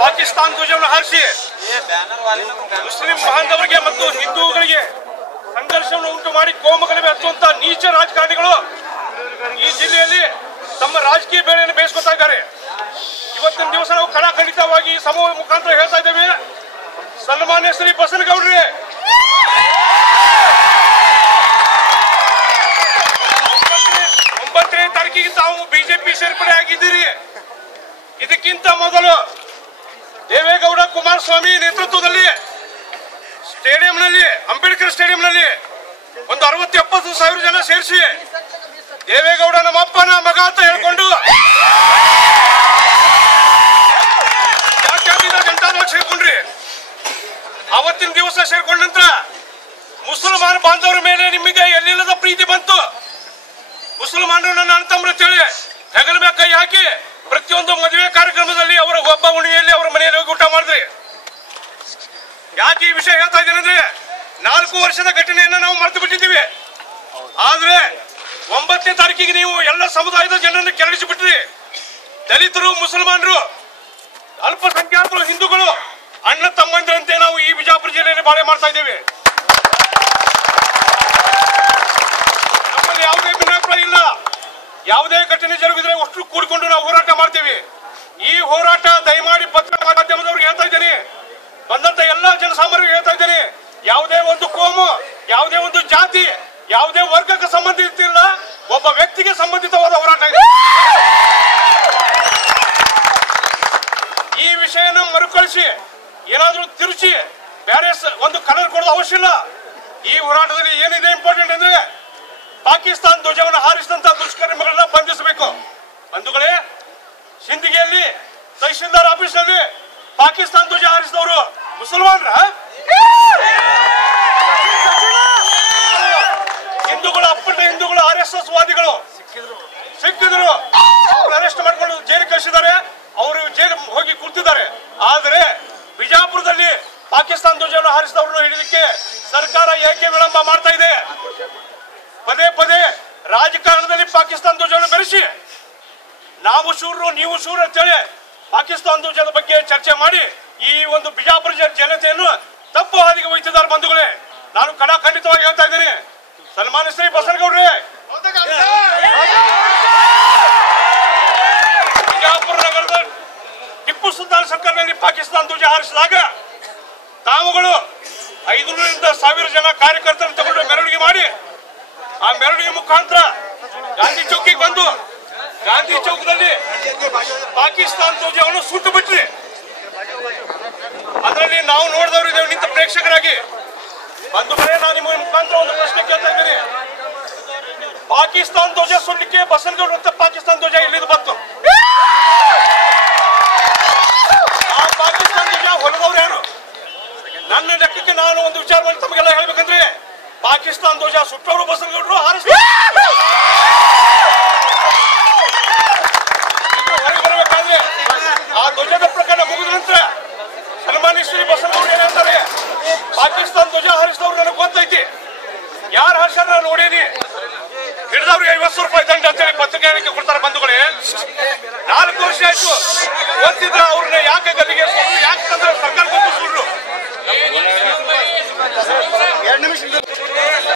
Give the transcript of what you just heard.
ಪಾಕಿಸ್ತಾನ ಧ್ವಜವನ್ನು ಹಾರಿಸಿ ಮುಸ್ಲಿಂ ಬಾಂಧವರಿಗೆ ಮತ್ತು ಹಿಂದೂಗಳಿಗೆ ಸಂಘರ್ಷವನ್ನು ಉಂಟು ಮಾಡಿ ಕೋಮುಗಲಭೆ ಹಚ್ಚುವಂತ ನೀಚ ರಾಜಕಾರಣಿಗಳು ಈ ಜಿಲ್ಲೆಯಲ್ಲಿ ತಮ್ಮ ರಾಜಕೀಯ ಬೇಳೆಯನ್ನು ಬೇಯಿಸ್ಕೊತಾ ಇದ್ದಾರೆ. ಇವತ್ತಿನ ದಿವಸ ನಾವು ಖಡಾಖಂಡಿತವಾಗಿ ಈ ಸಮೂಹ ಮುಖಾಂತರ ಹೇಳ್ತಾ ಇದ್ದೇವೆ, ಸನ್ಮಾನ್ಯ ಶ್ರೀ ಬಸನಗೌಡ್ರೆ, 9ನೇ ತಾರೀಕಿಗೆ ತಾವು ಬಿಜೆಪಿ ಸೇರ್ಪಡೆ ಆಗಿದ್ದೀರಿ. ಇದಕ್ಕಿಂತ ಮೊದಲು ದೇವೇಗೌಡ ಕುಮಾರಸ್ವಾಮಿ ನೇತೃತ್ವದಲ್ಲಿ ಸ್ಟೇಡಿಯಂನಲ್ಲಿ, ಅಂಬೇಡ್ಕರ್ ಸ್ಟೇಡಿಯಂನಲ್ಲಿ ಒಂದು 60-70 ಸಾವಿರ ಜನ ಸೇರಿಸಿ ದೇವೇಗೌಡ ನಮ್ಮ ಅಪ್ಪನ ಮಗ ಅಂತ ಹೇಳ್ಕೊಂಡು ಜಾತ್ಯತೀತ ಜನತಾದಳ ಸೇರ್ಕೊಂಡ್ರಿ. ಅವತ್ತಿನ ದಿವಸ ಸೇರ್ಕೊಂಡ ನಂತರ ಮುಸಲ್ಮಾನ ಬಾಂಧವರ ಮೇಲೆ ನಿಮಗೆ ಎಲ್ಲಿಲ್ಲದ ಪ್ರೀತಿ ಬಂತು. ಮುಸಲ್ಮಾನರು ನನ್ನ ಅಣ್ಣತಮ್ಮರು ಅಂತೇಳಿ ಹೆಗಲ ಮೇಲೆ ಕೈ ಹಾಕಿ ಪ್ರತಿಯೊಂದು ಮದುವೆ ಕಾರ್ಯಕ್ರಮದಲ್ಲಿ ಅವರ ಒಬ್ಬ ಉಣಿಯಲ್ಲಿ ಅವರ ಮನೆಯಲ್ಲಿ ಹೋಗಿ ಊಟ ಮಾಡಿದ್ರಿ. ಯಾಕೆ ಈ ವಿಷಯ ಹೇಳ್ತಾ ಇದ್ದೇನೆ ಅಂದ್ರೆ, 4 ವರ್ಷದ ಘಟನೆಯನ್ನ ನಾವು ಮರೆತು ಬಿಟ್ಟಿದ್ದೀವಿ. ಆದ್ರೆ 9ನೇ ತಾರೀಕಿಗೆ ನೀವು ಎಲ್ಲ ಸಮುದಾಯದ ಜನರನ್ನು ಕೆರಳಿಸಿಬಿಟ್ರಿ. ದಲಿತರು, ಮುಸಲ್ಮಾನರು, ಅಲ್ಪಸಂಖ್ಯಾತರು, ಹಿಂದೂಗಳು ಅಣ್ಣ ತಮ್ಮಂದಿರಂತೆ ನಾವು ಈ ಬಿಜಾಪುರ ಜಿಲ್ಲೆಯಲ್ಲಿ ಬಾಳೆ ಮಾಡ್ತಾ ಇದ್ದೇವೆ. ನಮ್ಮಲ್ಲಿ ಯಾವುದೇ ಭಿನ್ನಾಭಿಪ್ರಾಯ ಇಲ್ಲ. ಯಾವುದೇ ಘಟನೆ ಜರುಗಿದ್ರೆ ಅಷ್ಟು ಕೂಡಿಕೊಂಡು ನಾವು ಹೋರಾಟ ಮಾಡ್ತೀವಿ. ಈ ಹೋರಾಟ ದಯಮಾಡಿ ಪತ್ರ ಮಾಧ್ಯಮದವ್ರಿಗೆ ಹೇಳ್ತಾ ಇದ್ದೇನೆ, ಬಂದಂತ ಎಲ್ಲಾ ಜನಸಾಮಾನ್ಯರಿಗೆ ಹೇಳ್ತಾ ಇದ್ದೇನೆ, ಯಾವುದೇ ಒಂದು ಕೋಮು, ಯಾವುದೇ ಒಂದು ಜಾತಿ, ಯಾವುದೇ ವರ್ಗಕ್ಕೆ ಸಂಬಂಧಿಸಿಲ್ಲ, ಒಬ್ಬ ವ್ಯಕ್ತಿಗೆ ಸಂಬಂಧಿತವಾದ ಹೋರಾಟ ಇದೆ. ಈ ವಿಷಯನ ಮರುಕಳಿಸಿ ಏನಾದ್ರೂ ತಿರುಚಿ ಬೇರೆ ಒಂದು ಕಲರ್ ಕೊಡೋದು ಅವಶ್ಯ ಇಲ್ಲ. ಈ ಹೋರಾಟದಲ್ಲಿ ಏನಿದೆ ಇಂಪಾರ್ಟೆಂಟ್ ಅಂದ್ರೆ, ಪಾಕಿಸ್ತಾನ ಧ್ವಜವನ್ನು ಹಾರಿಸಿದಂತ ದುಷ್ಕರ್ಮಿಗಳನ್ನ ಬಂಧಿಸಬೇಕು. ಬಂಧುಗಳೇ, ಸಿಂದಗಿಯಲ್ಲಿ ತಹಶೀಲ್ದಾರ್ ಆಫೀಸ್ ನಲ್ಲಿ ಪಾಕಿಸ್ತಾನ ಧ್ವಜ ಹಾರಿಸಿದವರು ಮುಸಲ್ಮಾನರ, ಹಿಂದೂಗಳು, ಅಪ್ಪಟ ಹಿಂದೂಗಳು, RSS ವಾದಿಗಳು ಸಿಕ್ಕಿದ್ರು. ಅರೆಸ್ಟ್ ಮಾಡ್ಕೊಂಡು ಜೈಲಿಗೆ ಕಳಿಸಿದ್ದಾರೆ. ಅವರು ಜೈಲು ಹೋಗಿ ಕೂತಿದ್ದಾರೆ. ಆದರೆ ಬಿಜಾಪುರದಲ್ಲಿ ಪಾಕಿಸ್ತಾನ ಧ್ವಜವನ್ನು ಹಾರಿಸಿದವರನ್ನು ಹಿಡಿದಕ್ಕೆ ಸರ್ಕಾರ ಏಕೆ ವಿಳಂಬ ಮಾಡ್ತಾ ಇದೆ? ಪದೇ ಪದೇ ರಾಜಕಾರಣದಲ್ಲಿ ಪಾಕಿಸ್ತಾನ ಧ್ವಜವನ್ನು ಬೆರೆಸಿ ನಾವು ಶೂರರು ನೀವು ಶೂರ ಅಂತೇಳಿ ಪಾಕಿಸ್ತಾನ ಧ್ವಜದ ಬಗ್ಗೆ ಚರ್ಚೆ ಮಾಡಿ ಈ ಒಂದು ಬಿಜಾಪುರ ಜನತೆಯನ್ನು ತಪ್ಪು ಹಾದಿಗೆ ಒಯ್ತಿದ್ದಾರೆ. ಬಂಧುಗಳೇ, ನಾನು ಖಂಡಿತವಾಗಿ ಹೇಳ್ತಾ ಇದ್ದೇನೆ, ಸನ್ಮಾನ್ಯ ಶ್ರೀ ಬಸನಗೌಡ್ರೆ, ಬಿಜಾಪುರ ನಗರದ ಟಿಪ್ಪು ಸುಲ್ತಾನ್ ಸರ್ಕಾರದಲ್ಲಿ ಪಾಕಿಸ್ತಾನ ಧ್ವಜ ಹಾರಿಸಿದಾಗ ತಾವುಗಳು 500ರಿಂದ 1000 ಜನ ಕಾರ್ಯಕರ್ತರನ್ನು ತಗೊಂಡು ಮೆರವಣಿಗೆ ಮಾಡಿ ಆ ಮೆರವಣಿಗೆ ಮುಖಾಂತರ ಗಾಂಧಿ ಚೌಕಿಗೆ ಬಂದು ಗಾಂಧಿ ಚೌಕದಲ್ಲಿ ಪಾಕಿಸ್ತಾನ ಧ್ವಜವನ್ನು ಸುಟ್ಟು ಬಿಟ್ರಿ. ಅದರಲ್ಲಿ ನಾವು ನೋಡಿದವರು ಇದ್ದೇವೆ ನಿಂತ ಪ್ರೇಕ್ಷಕರಾಗಿ. ಬಂಧುಗಳೇ, ನಾನು ನಿಮ್ಮ ಮುಖಾಂತರ ಒಂದು ಪ್ರಶ್ನೆ ಕೇಳ್ತಾ ಇದ್ದೀನಿ. ಪಾಕಿಸ್ತಾನ ಧ್ವಜ ಸುಡ್ಲಿಕ್ಕೆ ಬಸನಗೌಡ ಅಂತ ಪಾಕಿಸ್ತಾನ ಧ್ವಜ ಎಲ್ಲಿದು ಬಂತು? ಆ ಪಾಕಿಸ್ತಾನ ಧ್ವಜ ಹೊಲದವ್ರು ಯಾರು? ನನ್ನ ಲೆಕ್ಕಕ್ಕೆ ನಾನು ಒಂದು ವಿಚಾರ ಮಾಡಿ ತಮಗೆಲ್ಲ ಹೇಳ್ಬೇಕಂದ್ರೆ, ಪಾಕಿಸ್ತಾನ ಧ್ವಜ ಸುಟ್ಟವರು ಬಸನಗೌಡರು, ಹೊರಗೆ ಬರಬೇಕಾದ್ರೆ ಆ ಧ್ವಜದ ಪ್ರಕರಣ ಮುಗಿದ ನಂತರ ಸನ್ಮಾನ್ಯ ಶ್ರೀ ಬಸನಗೌಡ ಏನಂತಾರೆ, ಪಾಕಿಸ್ತಾನ ಧ್ವಜ ಹಾರಿಸಿದವ್ರು ನನಗೆ ಗೊತ್ತೈತಿ, ಯಾರು ಹಾರಿಸಾರ ನಾನು ನೋಡೇನಿ, ಹಿಡಿದವ್ರಿಗೆ 50 ರೂಪಾಯಿ ದಂಡ ಅಂತೇಳಿ ಪತ್ರಿಕೆ ಹೇಳಿಕೆ ಕೊಡ್ತಾರೆ. ಬಂಧುಗಳೇ, 4 ವರ್ಷ ಆಯ್ತು. ಗೊತ್ತಿದ್ರೆ ಅವ್ರನ್ನ ಯಾಕೆ ಗಲ್ಲಿಗೆ ಯಾಕೆ ತಂದ್ರೆ ಸರ್ಕಾರ ಗೊತ್ತಿಸ್ಬಿಡ್ರು. 2 ನಿಮಿಷ